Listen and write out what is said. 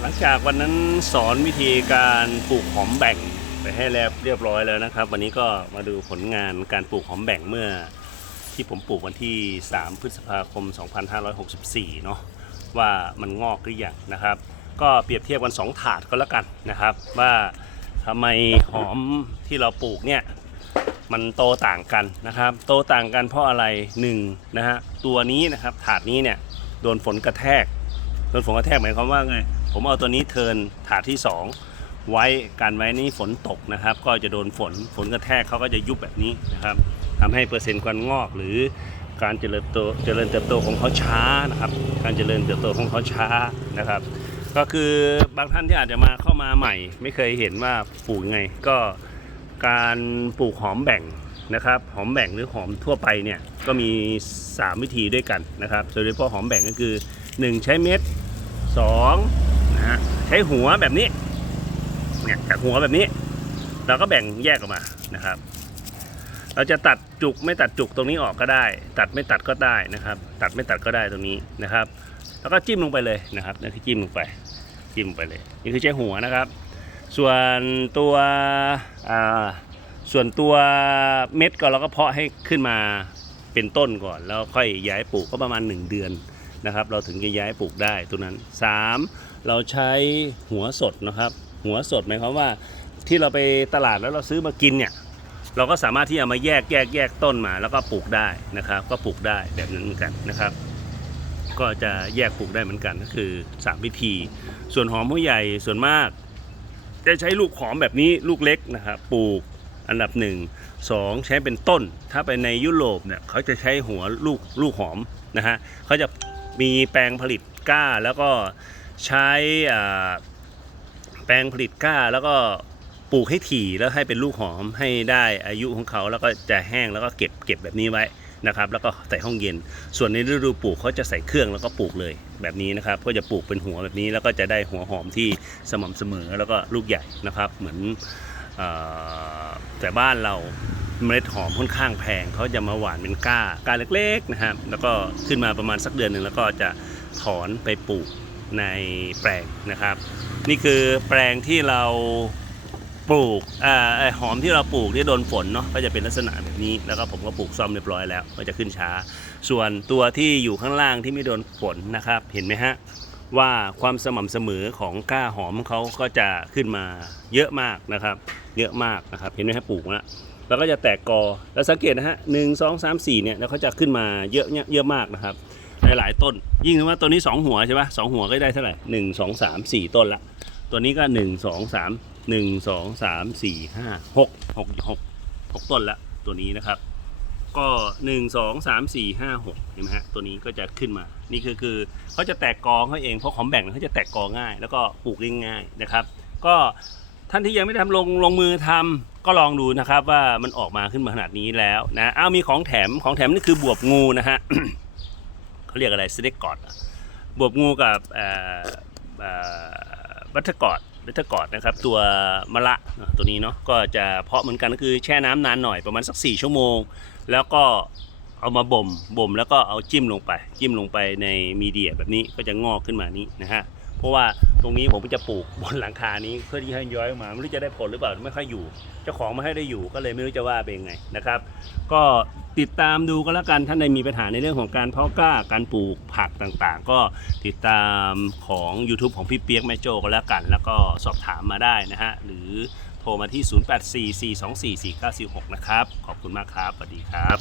หลังจากวันนั้นสอนวิธีการปลูกหอมแบ่งไปให้แล้วเรียบร้อยแล้วนะครับ วันนี้ก็มาดูผลงานการปลูกหอมแบ่งเมื่อ ที่ผมปลูกวันที่ 3 พฤษภาคม 2564 เนาะว่ามันงอกหรือยังนะครับ ก็เปรียบเทียบกัน 2 ถาดก็แล้วกันนะครับ ว่าทำไมหอมที่เราปลูกเนี่ยมันโตต่างกันนะครับ โตต่างกันเพราะอะไรหนึ่งนะฮะตัวนี้นะครับถาดนี้เนี่ยโดนฝนกระแทกโดนฝนกระแทกหมายความว่าไง ผมเอาตัวนี้เทินถาดที่ 2 ไว้กันไว้นี่ฝนตกนะครับ ก็จะโดนฝนฝนกระแทกเขาก็จะยุบแบบนี้นะครับทำให้เปอร์เซ็นต์การงอกหรือการเจริญโตเจริญเติบโตของเขาช้านะครับ การเจริญเติบโตของเขาช้านะครับ ก็คือบางท่านที่อาจจะมาเข้ามาใหม่ ไม่เคยเห็นว่าปลูกไงก็การปลูกหอมแบ่งนะครับ หอมแบ่งหรือหอมทั่วไปเนี่ยก็มี 3 วิธีด้วยกันนะครับโดยเฉพาะหอมแบ่งก็คือ 1 ใช้เม็ดสอง ฮะใช้หัวแบบนี้เนี่ยจากหัวแบบนี้ เราก็แบ่งแยกออกมานะครับ เราจะตัดจุกไม่ตัดจุกตรงนี้ออกก็ได้ ตัดไม่ตัดก็ได้นะครับ ตัดไม่ตัดก็ได้ตรงนี้นะครับ แล้วก็จิ้มลงไปเลยนะครับนี่คือจิ้มลงไป จิ้มลงไปเลย นี่คือใช้หัวนะครับ ส่วนตัวอ่าส่วนตัวเม็ดก็เราก็เพาะให้ขึ้นมาเป็นต้นก่อน แล้วค่อยย้ายปลูกก็ประมาณ 1 เดือนนะครับ เราถึงจะย้ายปลูกได้ตัวนั้น 3. เราใช้หัวสดนะครับ หัวสดหมายความว่าที่เราไปตลาดแล้วเราซื้อมากินเนี่ยเราก็สามารถที่จะมาแยกแยกแยกต้นมา แล้วก็ปลูกได้นะครับ ก็ปลูกได้แบบนั้นเหมือนกันนะครับ ก็จะแยกปลูกได้เหมือนกันก็คือ 3 วิธี ส่วนหอมหัวใหญ่ส่วนมาก จะใช้ลูกหอมแบบนี้ลูกเล็กนะครับปลูกอันดับหนึ่งสองใช้เป็นต้น ถ้าไปในยุโรปเนี่ยเขาจะใช้หัวลูกลูกหอมนะฮะเขาจะมีแปลงผลิตกล้าแล้วก็ ใช้แปลงผลิตกล้าแล้วก็ปลูกให้ถี่แล้วให้เป็นลูกหอมให้ได้อายุของเขาแล้วก็จะแห้งแล้วก็เก็บเก็บแบบนี้ไว้นะครับแล้วก็ใส่ห้องเย็น ส่วนในฤดูปลูกเขาจะใส่เครื่องแล้วก็ปลูกเลยแบบนี้นะครับก็จะปลูกเป็นหัวแบบนี้แล้วก็จะได้หัวหอมที่สม่ำเสมอแล้วก็ลูกใหญ่นะครับเหมือนอแต่บ้านเราเมล็ดหอมค่อนข้างแพงเขาจะมาหว่านเป็นก้าก้าเล็กๆนะครับแล้วก็ขึ้นมาประมาณสักเดือนหนึ่งแล้วก็จะถอนไปปลูก ในแปลงนะครับ นี่คือแปลงที่เราปลูกออหอมที่เราปลูกที่โดนฝนเนาะก็จะเป็นลักษณะแบบนี้ แล้วก็ผมก็ปลูกซ่อมเรียบร้อยแล้วก็จะขึ้นช้า ส่วนตัวที่อยู่ข้างล่างที่ไม่โดนฝนนะครับ เห็นไหมฮะว่าความสม่ำเสมอของก้าหอมเขาก็จะขึ้นมาเยอะมากนะครับ เยอะมากนะครับ เห็นไหมฮะปลูกแล้วแล้วก็จะแตกกอแล้วสังเกตนะฮะหนึ่งสองสามสี่เนี่ยแล้วเขาจะขึ้นมาเยอะเยอะมากนะครับ หลายต้น ยิ่งว่าตัวนี้สองหัวใช่ปะสองหัวก็ได้เท่าไหร่หนึ่งสองสามสี่ต้นละ ตัวนี้ก็หนึ่งสองสามหนึ่งสองสามสี่ห้าหกหกหกหกต้นละตัวนี้นะครับ ก็หนึ่งสองสามสี่ห้าหกเห็นไหมฮะตัวนี้ก็จะขึ้นมา นี่คือคือเขาจะแตกกอเขาเองเพราะของแบ่งเขาจะแตกกอง่าย แล้วก็ปลูกได้ง่ายนะครับ ก็ท่านที่ยังไม่ได้ทำลงลงมือทำก็ลองดูนะครับว่ามันออกมาขึ้นมาขนาดนี้แล้วนะอ้าวมีของแถมของแถมนี่คือบวบงูนะฮะ เขาเรียกอะไรสเน็กกอดบวบงูกับบัตเทอร์กอดบัตเทอร์กอดนะครับ ตัวมะละตัวนี้เนาะก็จะเพาะเหมือนกันก็คือแช่น้ำนานหน่อยประมาณสัก 4 ชั่วโมง แล้วก็เอามาบ่มบ่มแล้วก็เอาจิ้มลงไป จิ้มลงไปในมีเดียแบบนี้ก็จะงอกขึ้นมานี้นะฮะเพราะว่า ตรงนี้ผมจะปลูกบนหลังคานี้เพื่อที่ให้ย้อยออกมาไม่รู้จะได้ผลหรือเปล่าไม่ค่อยอยู่ เจ้าของไม่ให้ได้อยู่ก็เลยไม่รู้จะว่าเป็นไงนะครับ ก็ติดตามดูก็แล้วกันท่านใดมีปัญหาในเรื่องของการเพาะกล้าการปลูกผักต่างๆ ก็ติดตามของ YouTube ของพี่เปียกแม่โจก็แล้วกัน แล้วก็สอบถามมาได้นะฮะหรือโทรมาที่ 0844244946 นะครับ ขอบคุณมากครับสวัสดีครับ